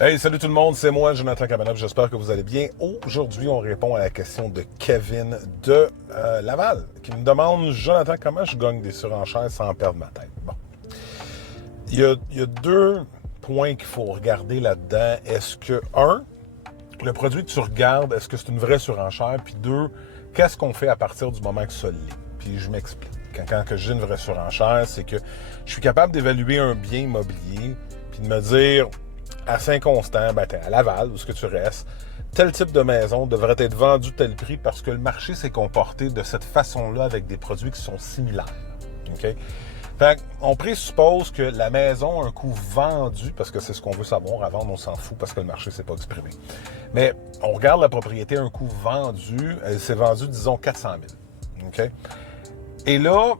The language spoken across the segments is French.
Hey, salut tout le monde, c'est moi, Jonathan Cabanov, j'espère que vous allez bien. Aujourd'hui, on répond à la question de Kevin de Laval, qui me demande, Jonathan, comment je gagne des surenchères sans perdre ma tête? Bon, il y a deux points qu'il faut regarder là-dedans. Est-ce que, un, le produit que tu regardes, est-ce que c'est une vraie surenchère? Puis deux, qu'est-ce qu'on fait à partir du moment que ça l'est? Puis je m'explique. Quand j'ai une vraie surenchère, c'est que je suis capable d'évaluer un bien immobilier, puis de me dire, à Saint-Constant, ben t'es à Laval, où est-ce que tu restes, tel type de maison devrait être vendu tel prix parce que le marché s'est comporté de cette façon-là avec des produits qui sont similaires. OK? Fait on présuppose que la maison a un coût vendu, parce que c'est ce qu'on veut savoir. À vendre, on s'en fout parce que le marché ne s'est pas exprimé. Mais on regarde la propriété, un coût vendu, elle s'est vendue, disons, 400 000. OK? Et là,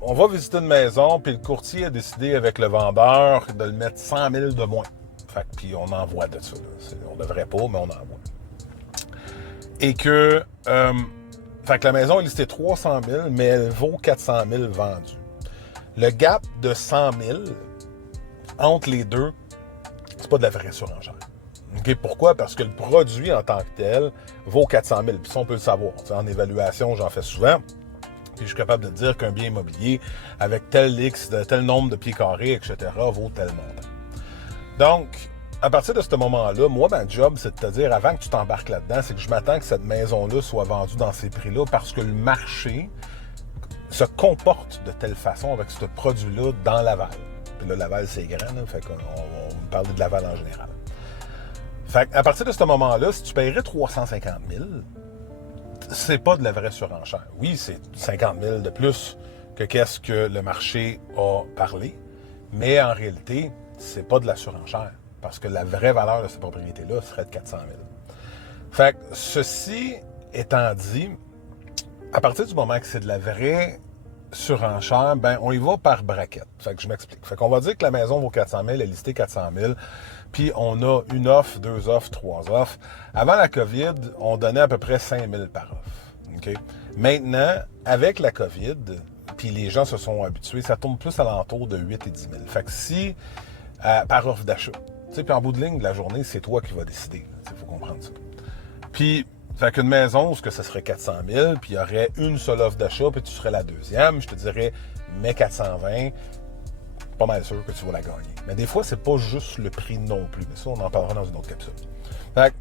on va visiter une maison, puis le courtier a décidé avec le vendeur de le mettre 100 000 de moins. Fait que, puis on envoie de ça. On devrait pas, mais on envoie. Et que, fait que la maison est listée 300 000, mais elle vaut 400 000 vendue. Le gap de 100 000 entre les deux, c'est pas de la vraie surenchère. Okay? Pourquoi? Parce que le produit en tant que tel vaut 400 000. Puis ça, on peut le savoir. T'sais, en évaluation, j'en fais souvent. Puis je suis capable de dire qu'un bien immobilier avec tel X, tel nombre de pieds carrés, etc., vaut tel montant. Donc, à partir de ce moment-là, moi, ma job, c'est de te dire, avant que tu t'embarques là-dedans, c'est que je m'attends que cette maison-là soit vendue dans ces prix-là parce que le marché se comporte de telle façon avec ce produit-là dans Laval. Puis là, Laval, c'est grand, là, fait qu'on parle de Laval en général. Fait qu'à partir de ce moment-là, si tu paierais 350 000, c'est pas de la vraie surenchère. Oui, c'est 50 000 de plus que qu'est-ce que le marché a parlé, mais en réalité, c'est pas de la surenchère, parce que la vraie valeur de cette propriété-là serait de 400 000. Fait que ceci étant dit, à partir du moment que c'est de la vraie surenchère, ben on y va par braquette. Fait que je m'explique. Fait qu'on va dire que la maison vaut 400 000, elle est listée 400 000, puis on a une offre, deux offres, trois offres. Avant la COVID, on donnait à peu près 5 000 par offre. Okay? Maintenant, avec la COVID, puis les gens se sont habitués, ça tourne plus alentour de 8 et 10 000. Fait que si, par offre d'achat, puis en bout de ligne de la journée, c'est toi qui vas décider. Il faut comprendre ça. Puis, fait qu'une maison, ce que ça serait 400 000, puis il y aurait une seule offre d'achat, puis tu serais la deuxième, je te dirais, mets 420, pas mal sûr que tu vas la gagner. Mais des fois, c'est pas juste le prix non plus. Mais ça, on en parlera dans une autre capsule. Fait que,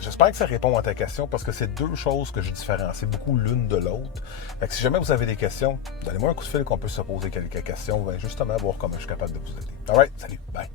j'espère que ça répond à ta question, parce que c'est deux choses que je différencie beaucoup l'une de l'autre. Fait que si jamais vous avez des questions, donnez-moi un coup de fil qu'on peut se poser quelques questions, justement voir comment je suis capable de vous aider. Alright, salut, bye.